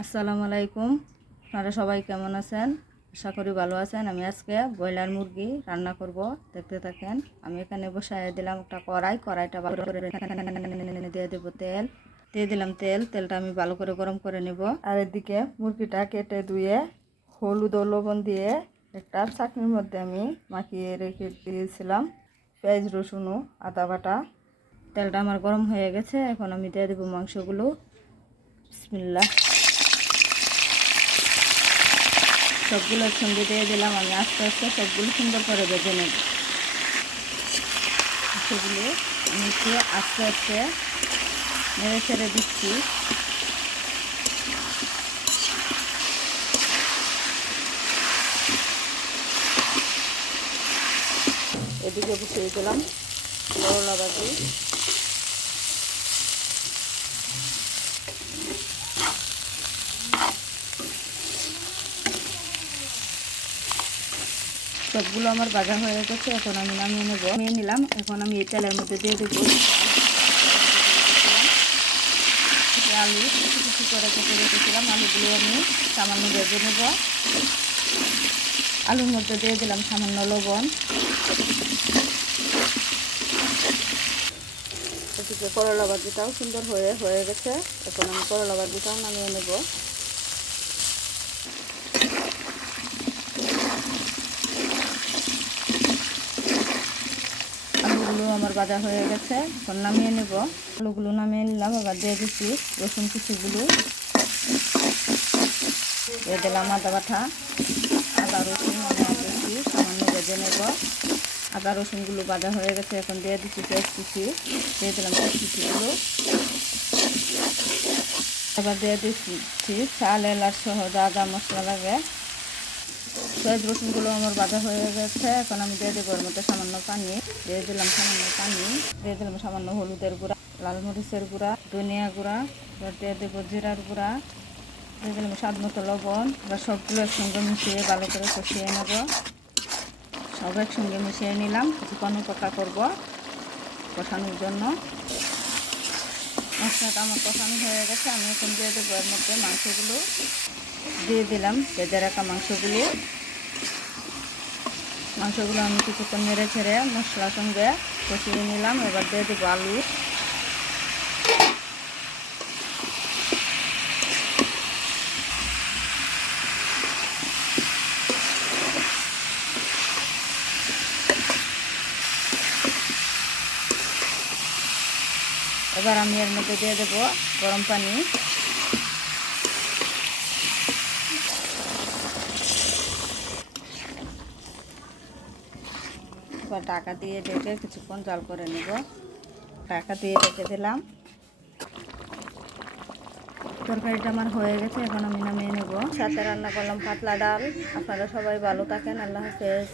আসসালামু আলাইকুম। আপনারা সবাই কেমন আছেন? আশা করি ভালো আছেন। আমি আজকে ব্রয়লার মুরগি রান্না করব। দেখতে থাকেন, আমি এখানে বসায় দিলাম একটা কড়াই। কড়াইটা ভালো করে দিয়ে দেবো তেল। দিয়ে দিলাম তেল। তেলটা আমি ভালো করে গরম করে নেব। আর এদিকে মুরগিটা কেটে ধুয়ে হলুদ ও লবণ দিয়ে একটা চাটনির মধ্যে আমি মাখিয়ে রেখে দিয়েছিলাম। পেঁয়াজ, রসুন ও আদা বাটা। তেলটা আমার গরম হয়ে গেছে। এখন আমি দিয়ে দেবো মাংসগুলো। বিসমিল্লাহ। সবগুলো সঙ্গে দিয়ে দিলাম, আমি আস্তে আস্তে সবগুলো সুন্দর করে বেজে নেব। সেগুলো আমি আস্তে আস্তে নেড়ে ছেড়ে দিচ্ছি। এদিকে বসিয়ে দিলাম করলা বাজি সবগুলো আমার ভাজা হয়ে গেছে, এখন আমি নামিয়ে নেব। নামিয়ে নিলাম, এখন আমি এই তেলের মধ্যে দিয়ে দেবো। আলু কিছু করে কেটে রেখেছিলাম, আলুগুলো আমি সামান্য ভেজে নেব। আলুর মধ্যে দিয়ে দিলাম সামান্য লবণ। করলা ভাজিটাও সুন্দর হয়ে হয়ে গেছে। এখন আমি করলা ভাজিটাও নামিয়ে নেব। আমার বাজা হয়ে গেছে। এখন নামিয়ে নেব। আলুগুলো নামিয়ে নিলাম, এবার দিয়ে দিচ্ছি রসুন, কুচিগুলো। দিয়ে দিলাম আদা বাটা। আদা, রসুন দিচ্ছি সামান্য ভেজে নেব। আদা, রসুনগুলো বাজা হয়ে গেছে, এখন দিয়ে দিচ্ছি পেঁয়াজ কুচি দিয়ে দিলাম পেঁয়াজ কুচিগুলো এবার দিয়ে দিচ্ছি চাল এলাচ সহ যা যা মশলা লাগে। পেঁয়াজ রসুনগুলো আমার বাজা হয়ে গেছে। এখন আমি দিয়ে দেবো ওর মধ্যে সামান্য পানি। দিয়ে দিলাম সামান্য পানি। দিয়ে দিলাম সামান্য হলুদের গুঁড়া, লাল মরিচের গুঁড়া, ধনিয়া গুঁড়া দিয়ে দেবো জিরার গুঁড়া। দিয়ে দিলাম স্বাদ মতো লবণ। এবার সবগুলো একসঙ্গে মিশিয়ে ভালো করে কষিয়ে নেব। সব একসঙ্গে মিশিয়ে নিলাম। কিছুক্ষণ অপেক্ষা করব কষানোর জন্য। মশলাটা আমার কষানো হয়ে গেছে। আমি এখন দিয়ে দেবো এর মধ্যে মাংসগুলো। দিয়ে দিলাম ভেজে রাখা মাংসগুলো। মাংসগুলো আমি কিছুক্ষণ নেড়ে ছেড়ে মশলার সঙ্গে কষিয়ে নিলাম। এবার দিয়ে দেবো আলু। এবার আমি এর মধ্যে দিয়ে দেবো গরম পানি। এবার টাকা দিয়ে ডেকে কিছুক্ষণ জল করে নেব। টাকা দিয়ে ডেকে দিলাম। তরকারিটা আমার হয়ে গেছে, এখন আমি নামিয়ে নেব। সাথে রান্না করলাম পাতলা ডাল। আপনারা সবাই ভালো থাকেন, আল্লাহ হাফেজ।